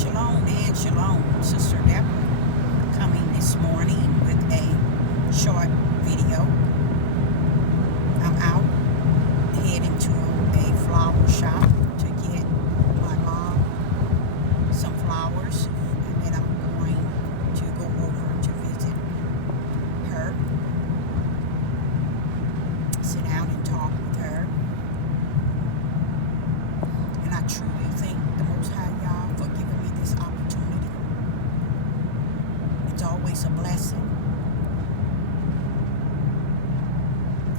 Shalom and shalom, Sister Deborah, coming this morning with a short video. I'm out heading to a flower shop to get my mom some flowers, and then I'm going to go over to visit her, sit down and talk with her. And I truly thank the Most High God for giving me this opportunity. It's always a blessing.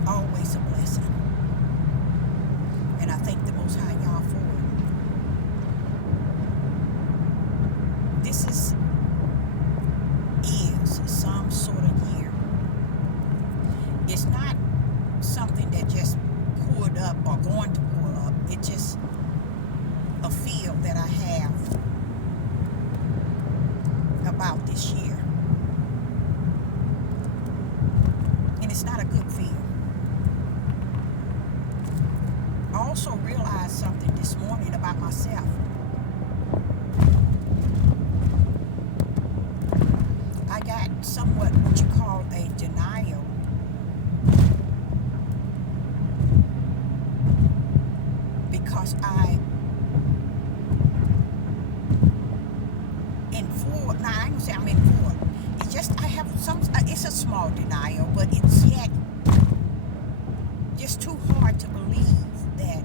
Always a blessing. And I thank the Most High God for it. This is some sort of year. It's not something that just pulled up or going to pull up. It just a feel that I have about this year. And it's not a good feel. I also realized something this morning about myself. I got somewhat what you call a denial because I I ain't gonna say I'm in for it. It's just I have it's a small denial, but it's yet just too hard to believe that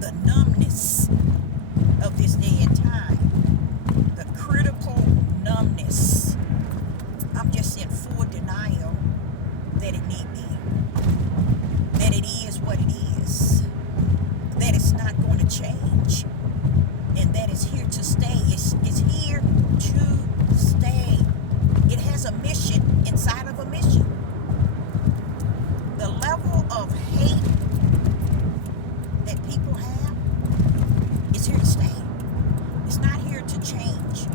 the numbness of this day and time, the critical numbness, I'm just in full denial that it need be, that it is what it is, that it's not going to change, and that it's here to stay. It's here to stay. It has a mission inside of a mission. The level of hate that people have is here to stay. It's not here to change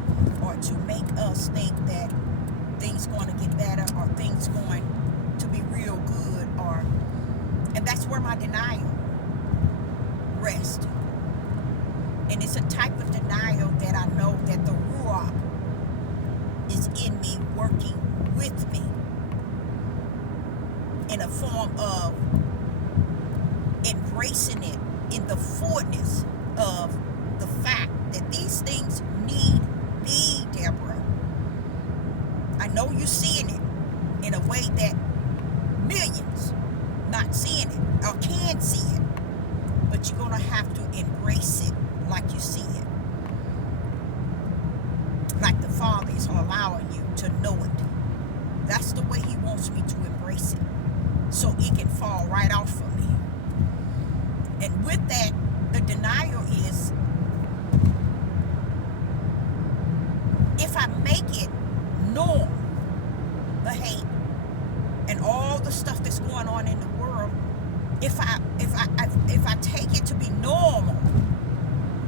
or to make us think that things going to get better or things going to be real good, and that's where my denial rests. And it's a type of denial that I know that the Ruach is in me, working with me in a form of embracing it in the fullness of the fact that these things need be, Deborah. I know you're seeing it in a way that millions not seeing it or can see it, but you're going to have to embrace it like you see it. Like the Father is allowing you to know it. That's the way He wants me to embrace it, so it can fall right off of me. And with that, the denial is, if I make it norm, the hate and all the stuff that's going on in the world, if I take it to be normal,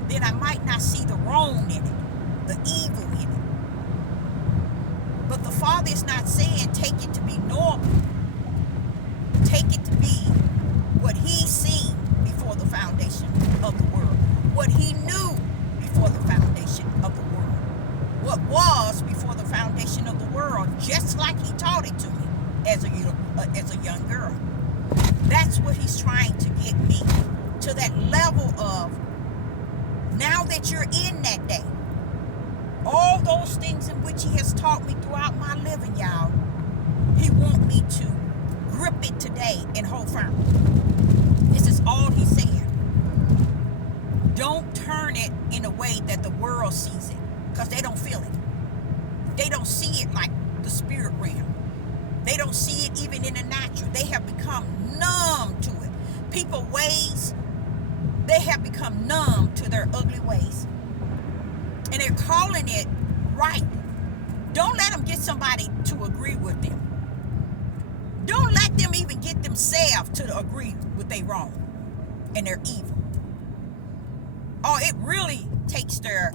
then I might not see the wrong in it, the evil in it. But the Father is not saying take it to be normal. Take it to be what He seen before the foundation of the world, what He knew before the foundation of the world, what was before the foundation of the world, just like He taught it to me as a young girl. That's what He's trying to get me to, that level of, now that you're in that day, all those things in which He has taught me throughout my living, y'all, He wants me to grip it today and hold firm. This is all He's saying. Don't turn it in a way that the world sees it, because they don't feel it. They don't see it like the spirit realm. They don't see it even in the natural. They have become numb to it. People ways, they have become numb to their ugly ways. And they're calling it right. Don't let them get somebody to agree with them. Don't let them even get themselves to agree with they wrong and their evil. Oh, it really takes their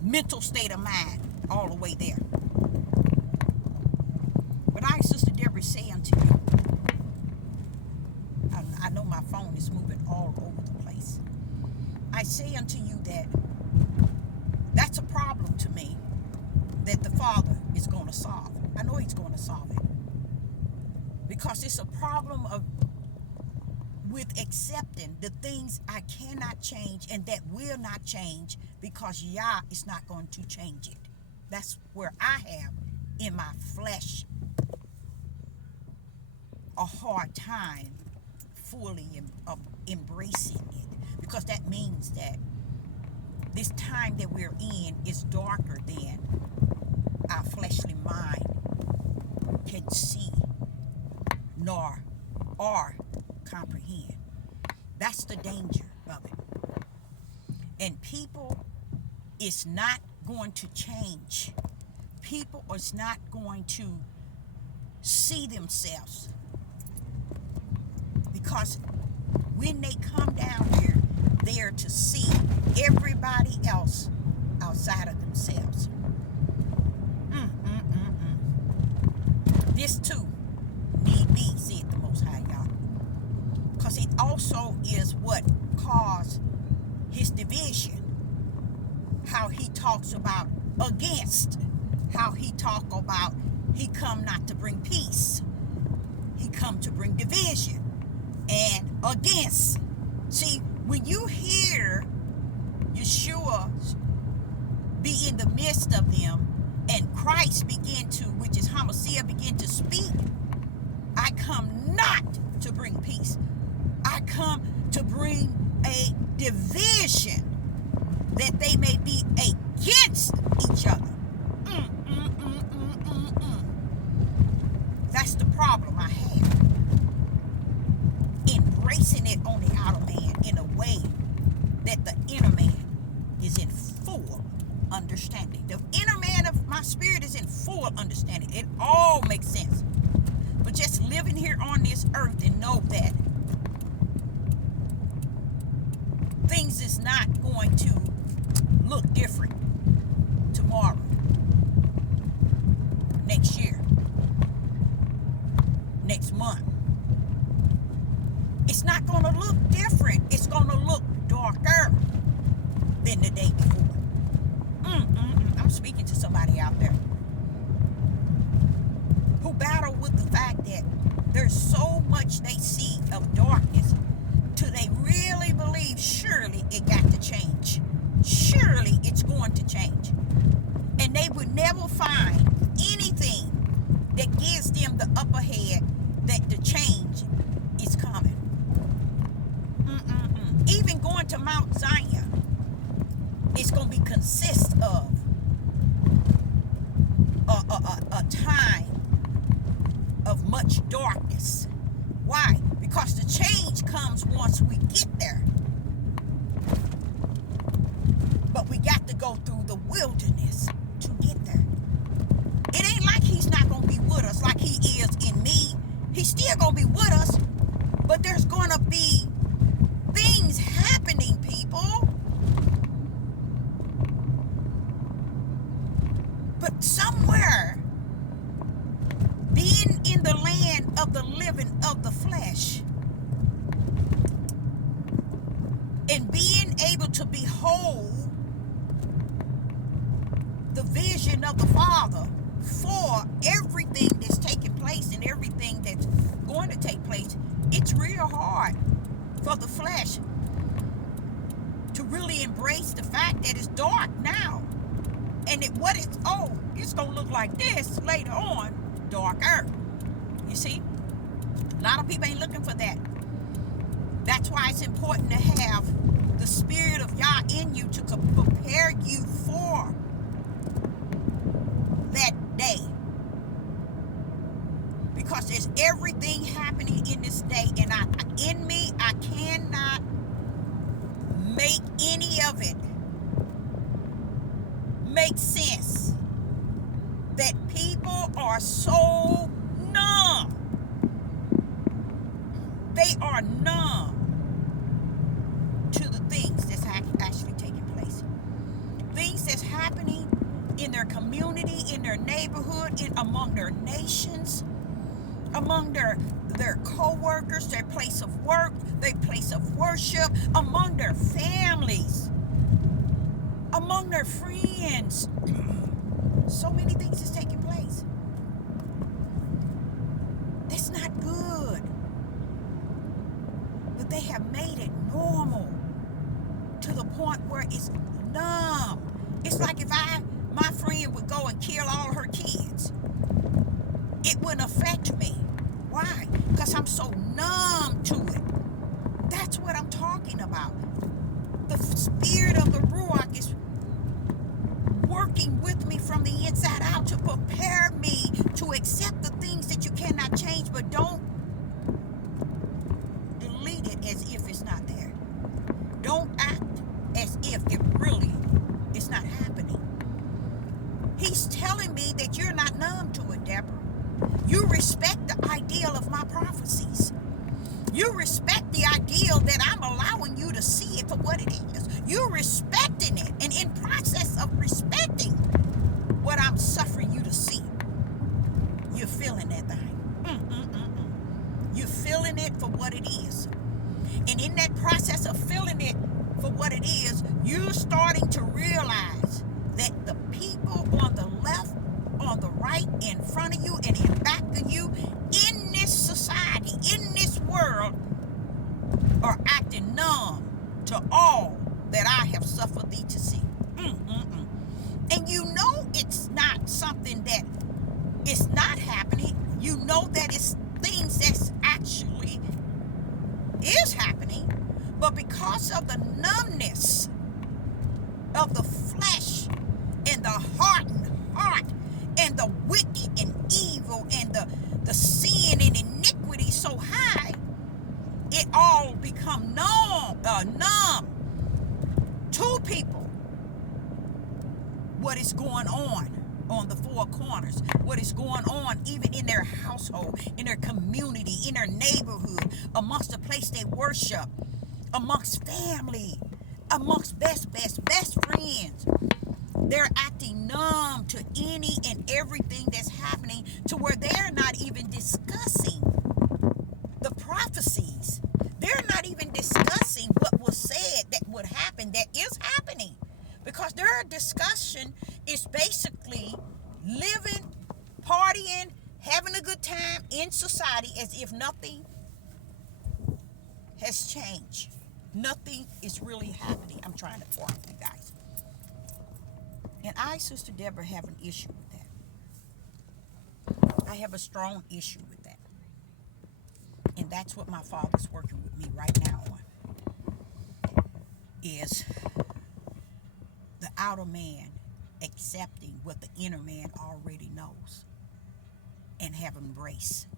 mental state of mind all the way there. But I, Sister Deborah, say unto you, I know my phone is moving all over the place. I say unto you that that's a problem to me that the Father is going to solve. I know he's going to solve it. Because it's a problem of with accepting the things I cannot change and that will not change because Yah is not going to change it. That's where I have in my flesh a hard time fully embracing it, because that means that this time that we're in is darker than our fleshly mind can see nor or comprehend. That's the danger of it. And people is not going to change. People is not going to see themselves, because when they come down here, they are to see everybody else outside of themselves. This too need be, said the Most High, y'all. Because it also is what caused his division. How he talks about against. How he talk about he come not to bring peace. He come to bring division. And against. See, when you hear Yeshua be in the midst of them, and Christ begin to, which is Hamashiach, begin to speak, I come not to bring peace. I come to bring a division, that they may be against each other. That's the problem I have. Embracing it on the outer man in a way that the inner man is in full understanding. The inner man of my spirit is in full understanding. It all makes sense. But just living here on this earth and know that things is not going to look different tomorrow, next year, next month. It's not going to look different. It's going to look darker than the day before. I'm speaking to somebody out there who battle with the fact that there's so much they see of darkness till they really believe surely it got to change. Surely it's going to change. And they would never find anything that gives them the upper hand that the change is coming. Even going to Mount Zion, it's going to be consist of a time of much darkness. Why? Because the change comes once we get there. But we got to go through the wilderness to get there. It ain't like he's not going to be with us like he is in me. He's still going to be with us. But there's going to be things happening, people. But somewhere, being in the land of the living of the flesh, and being able to behold the vision of the Father for everything that's taking place and everything that's going to take place, it's real hard for the flesh to really embrace the fact that it's dark now. And it's going to look like this later on, darker. You see? A lot of people ain't looking for that. That's why it's important to have the Spirit of Yah in you to prepare you for that day. Because there's everything happening in this day, and I cannot make any of it make sense. That people are so numb. They are numb to the things that's actually taking place. Things that's happening in their community, in their neighborhood, among their nations, among their co-workers, their place of work, their place place of worship, among their families, among their friends. So many things is taking place. That's not good. But they have made it normal to the point where it's numb. It's like if my friend would go and kill all her kids, it wouldn't affect me. Why? Because I'm so numb to it. That's what I'm talking about. The spirit of the Ruach is working with me from the inside out to prepare me to accept the things that you cannot change, but don't delete it as if it's not there. Don't act as if it really is not happening. He's telling me that you're not numb to it, Deborah. You respect the ideal of my prophecies. You respect the ideal that I'm allowing you to see it for what it is. You're respecting it. And in process of respecting what I'm suffering you to see, you're feeling that thing. You're feeling it for what it is. And in that process of feeling it for what it is, you're starting to realize that the people on the left, on the right, in front of you, and in back of you, in this society, in this world, are acting numb to all that I have suffered thee to see. And you know it's not something that is not happening. You know that it's things that's actually is happening. But because of the numbness of the flesh and the hardened heart and the wicked and evil and the sin and iniquity so high, it all become numb to people. What is going on the four corners, what is going on even in their household, in their community, in their neighborhood, amongst the place they worship, amongst family, amongst best friends. They're acting numb to any and everything that's happening, to where they're not even discussing the prophecies. They're not even discussing what was said that would happen, that is happening. Because their discussion is basically living, partying, having a good time in society as if nothing has changed. Nothing is really happening. I'm trying to talk to you guys. And I, Sister Deborah, have an issue with that. I have a strong issue with that. And that's what my Father's working with me right now on. Is the outer man accepting what the inner man already knows and have embraced.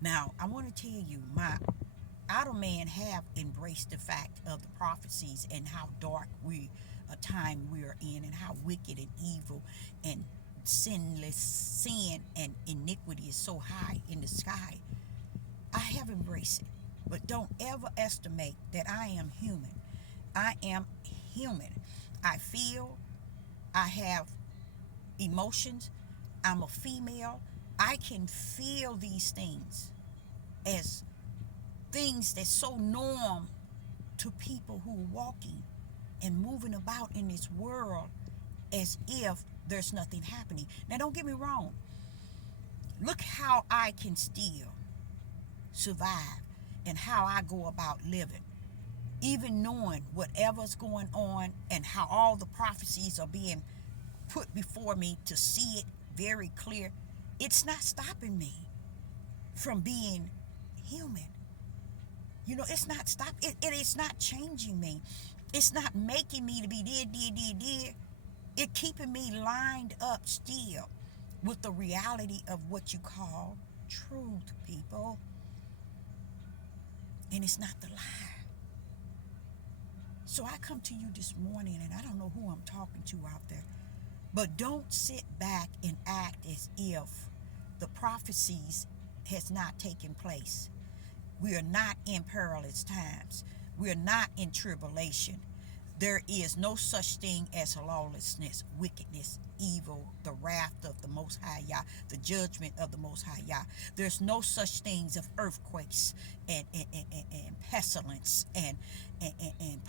Now, I want to tell you, my outer man have embraced the fact of the prophecies and how dark a time we are in, and how wicked and evil and sin and iniquity is so high in the sky. I have embraced it. But don't ever estimate that I am human. I am human. I feel, I have emotions, I'm a female. I can feel these things as things that's so norm to people who are walking and moving about in this world as if there's nothing happening. Now, don't get me wrong. Look how I can still survive and how I go about living. Even knowing whatever's going on and how all the prophecies are being put before me to see it very clear, it's not stopping me from being human. You know, it's not it is not changing me. It's not making me to be did. It keeping me lined up still with the reality of what you call truth, people. And it's not the lie. So I come to you this morning, and I don't know who I'm talking to out there, but don't sit back and act as if the prophecies has not taken place. We are not in perilous times. We are not in tribulation. There is no such thing as lawlessness, wickedness, evil, the wrath of the Most High Yah, the judgment of the Most High Yah. There's no such things of earthquakes and pestilence and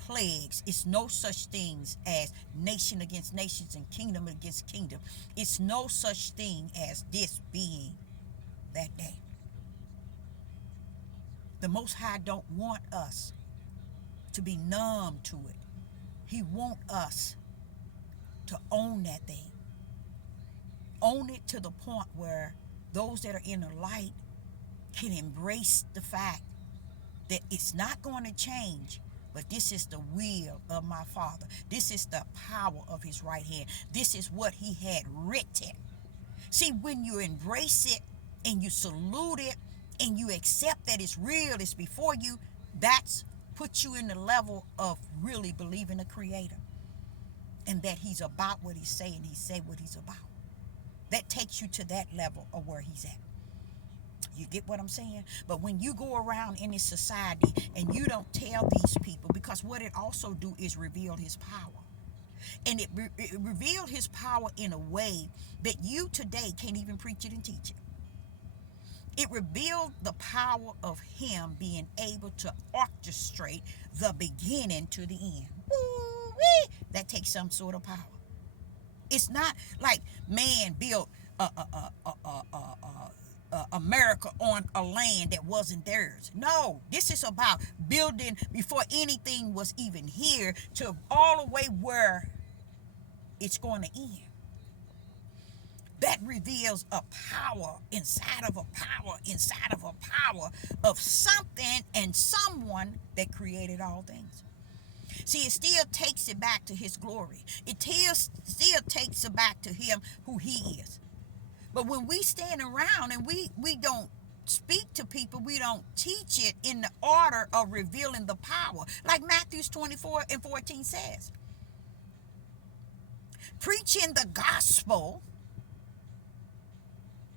plagues. It's no such things as nation against nations and kingdom against kingdom. It's no such thing as this being that day. The Most High don't want us to be numb to it. He wants us to own that thing. Own it to the point where those that are in the light can embrace the fact that it's not going to change, but this is the will of my Father. This is the power of his right hand. This is what he had written. See, when you embrace it and you salute it and you accept that it's real, it's before you, that's puts you in the level of really believing the Creator and that he's about what he's saying. He said what he's about. That takes you to that level of where he's at. You get what I'm saying? But when you go around in this society and you don't tell these people, because what it also do is reveal his power. And it revealed his power in a way that you today can't even preach it and teach it. It revealed the power of him being able to orchestrate the beginning to the end. Woo-wee! That takes some sort of power. It's not like man built America on a land that wasn't theirs. No, this is about building before anything was even here to all the way where it's going to end. That reveals a power inside of a power inside of a power of something and someone that created all things. See, it still takes it back to his glory. It still takes it back to him who he is. But when we stand around and we don't speak to people, we don't teach it in the order of revealing the power. Like Matthew 24:14 says. Preaching the gospel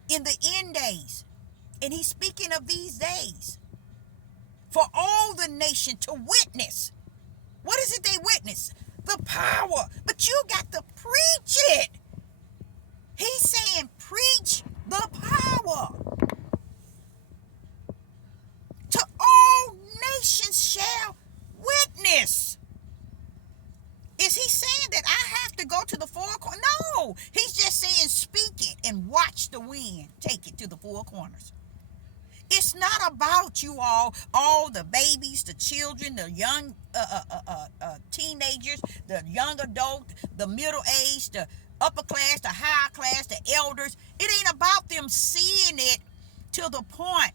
in the end days. And he's speaking of these days. For all the nation to witness. What is it they witness? The power. But you got to preach it. He's saying preach the power. To all nations shall witness. Is he saying that I have to go to the four corners? No. He's just saying speak it and watch the wind take it to the four corners. It's not about you all the babies, the children, the young teenagers, the young adult, the middle age, the upper class, the high class, the elders. It ain't about them seeing it to the point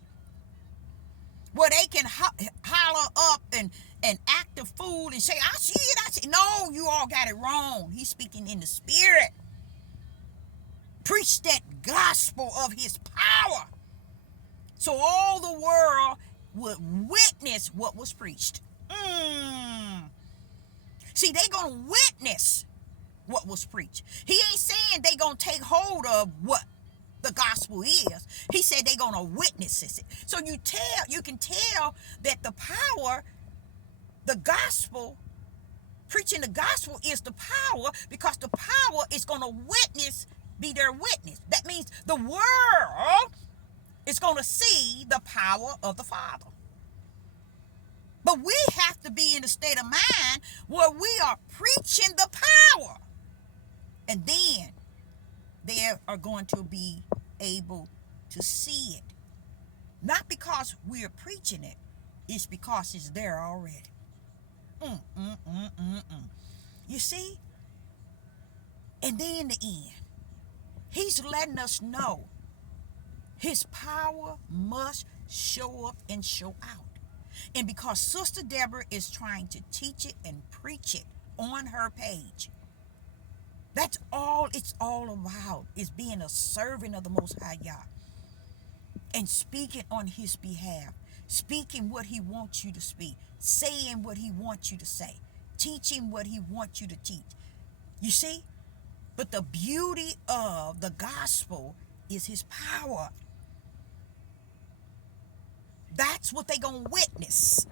where they can holler up and act a fool and say, I see it, I see it. No, you all got it wrong. He's speaking in the spirit. Preach that gospel of his power. So all the world would witness what was preached. See, they going to witness what was preached. He ain't saying they going to take hold of what the gospel is. He said they going to witness it. So you can tell that the power, the gospel, preaching the gospel is the power, because the power is going to be their witness. That means the world is going to see the power of the Father. But we have to be in a state of mind where we are preaching the power. And then they are going to be able to see it. Not because we are preaching it. It's because it's there already. You see? And then in the end, he's letting us know his power must show up and show out. And because Sister Deborah is trying to teach it and preach it on her page, that's all it's all about, is being a servant of the Most High Yah and speaking on his behalf, speaking what he wants you to speak, saying what he wants you to say, teaching what he wants you to teach. You see? But the beauty of the gospel is his power. That's what they gonna witness.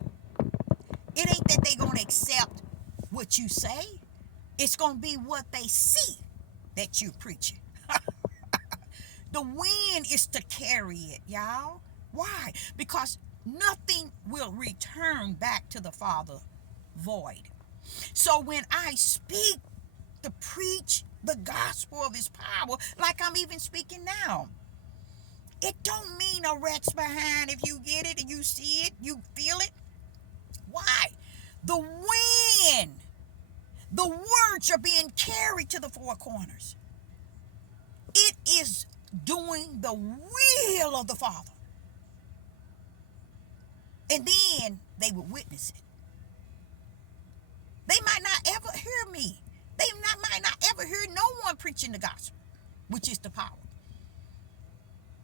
It ain't that they gonna accept what you say. It's gonna be what they see that you're preaching. The wind is to carry it, y'all. Why? Because Nothing will return back to the Father void. So when I speak to preach the gospel of his power, like I'm even speaking now, it don't mean a rat's behind if you get it and you see it, you feel it. Why? The wind, the words are being carried to the four corners. It is doing the will of the Father. And then they will witness it. They might not ever hear me. Might not ever hear no one preaching the gospel, which is the power.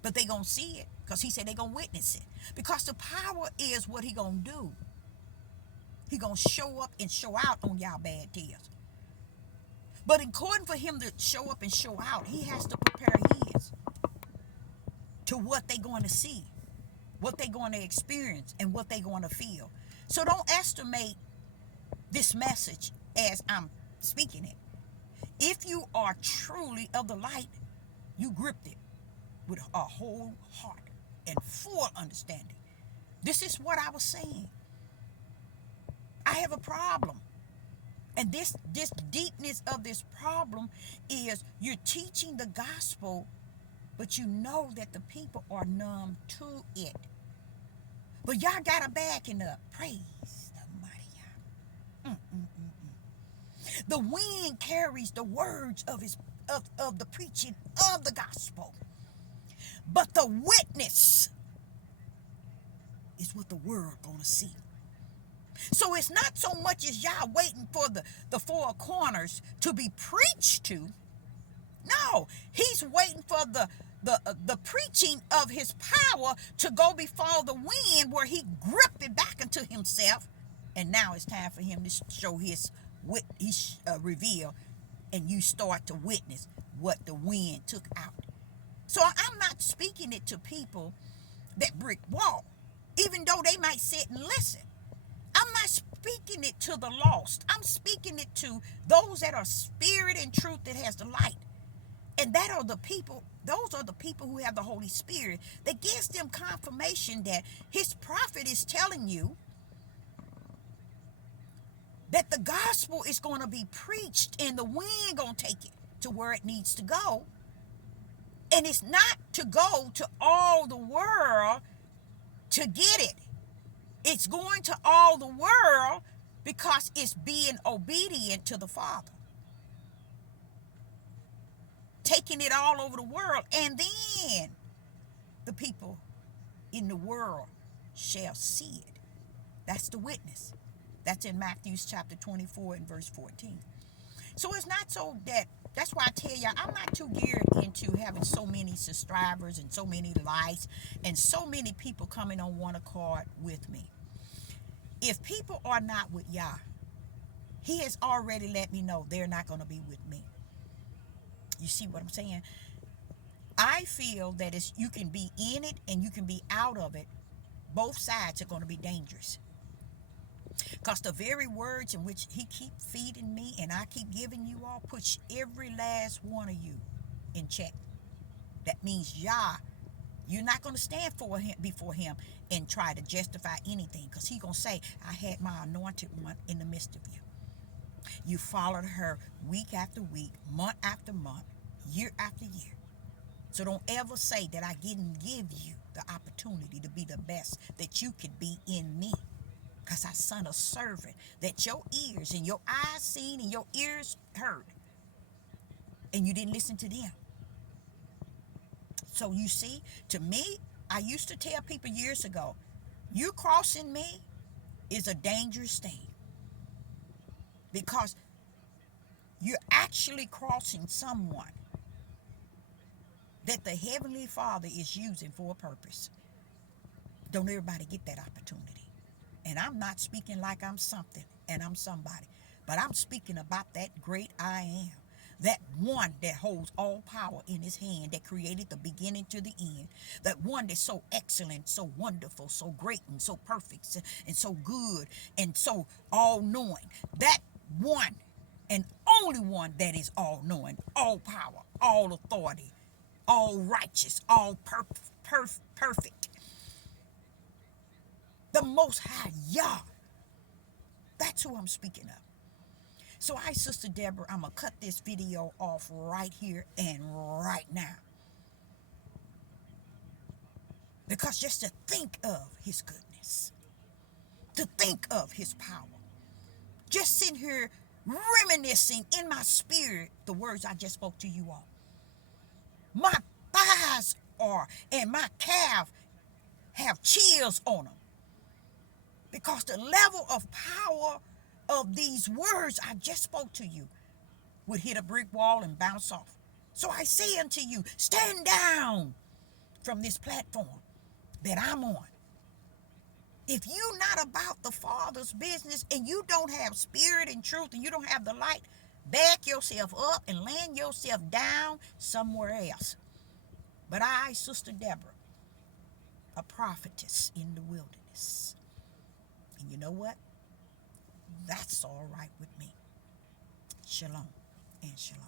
But they gonna see it, because he said they gonna witness it. Because the power is what he gonna do. He gonna show up and show out on y'all bad deals. But according for him to show up and show out, he has to prepare his to what they going to see, what they going to experience, and what they going to feel. So don't estimate this message as I'm speaking it. If you are truly of the light, you gripped it with a whole heart and full understanding. This is what I was saying. I have a problem. And this deepness of this problem is you're teaching the gospel, but you know that the people are numb to it. But y'all got to backing up. Praise the mighty God. The wind carries the words of the preaching of the gospel. But the witness is what the world gonna see. So it's not so much as y'all waiting for the four corners to be preached to. No, he's waiting for the preaching of his power to go before the wind, where he gripped it back into himself. And now it's time for him to show his reveal, and you start to witness what the wind took out. So I'm not speaking it to people that brick wall, even though they might sit and listen. I'm not speaking it to the lost. I'm speaking it to those that are spirit and truth, that has the light. And those are the people who have the Holy Spirit, that gives them confirmation that his prophet is telling you that the gospel is going to be preached, and the wind going to take it to where it needs to go. And it's not to go to all the world to get it. It's going to all the world because it's being obedient to the Father. Taking it all over the world. And then the people in the world shall see it. That's the witness. That's in Matthew chapter 24 and verse 14. So it's not so that's why I tell you, I'm not too geared into having so many subscribers and so many likes and so many people coming on one accord with me. If people are not with Yah, he has already let me know they're not going to be with me. You see what I'm saying? I feel that you can be in it and you can be out of it. Both sides are going to be dangerous. Because the very words in which he keep feeding me and I keep giving you all puts every last one of you in check. That means Yah, you're not going to stand before him and try to justify anything, because he's going to say, I had my anointed one in the midst of you. You followed her week after week, month after month, year after year. So don't ever say that I didn't give you the opportunity to be the best that you could be in me. Because I sent a servant that your ears and your eyes seen and your ears heard. And you didn't listen to them. So you see, to me, I used to tell people years ago, you crossing me is a dangerous thing. Because you're actually crossing someone that the Heavenly Father is using for a purpose. Don't everybody get that opportunity. And I'm not speaking like I'm something and I'm somebody, but I'm speaking about that great I am, that one that holds all power in his hand, that created the beginning to the end, that one that's so excellent, so wonderful, so great, and so perfect, and so good, and so all-knowing. That one and only one that is all-knowing, all power, all authority, all righteous, all perfect. The Most High Yah. That's who I'm speaking of. So Sister Deborah, I'm going to cut this video off right here and right now. Because just to think of his goodness, to think of his power, just sitting here reminiscing in my spirit the words I just spoke to you all. My thighs and my calf have chills on them. Because the level of power of these words I just spoke to you would hit a brick wall and bounce off. So I say unto you, stand down from this platform that I'm on. If you're not about the Father's business and you don't have spirit and truth and you don't have the light, back yourself up and land yourself down somewhere else. But I, Sister Deborah, a prophetess in the wilderness. And you know what? That's all right with me. Shalom and shalom.